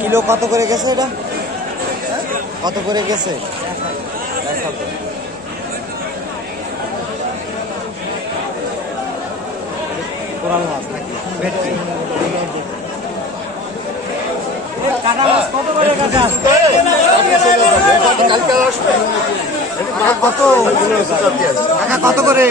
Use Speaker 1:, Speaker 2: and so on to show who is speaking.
Speaker 1: Kilo কত করে গেছে এটা? কত করে গেছে? কত করে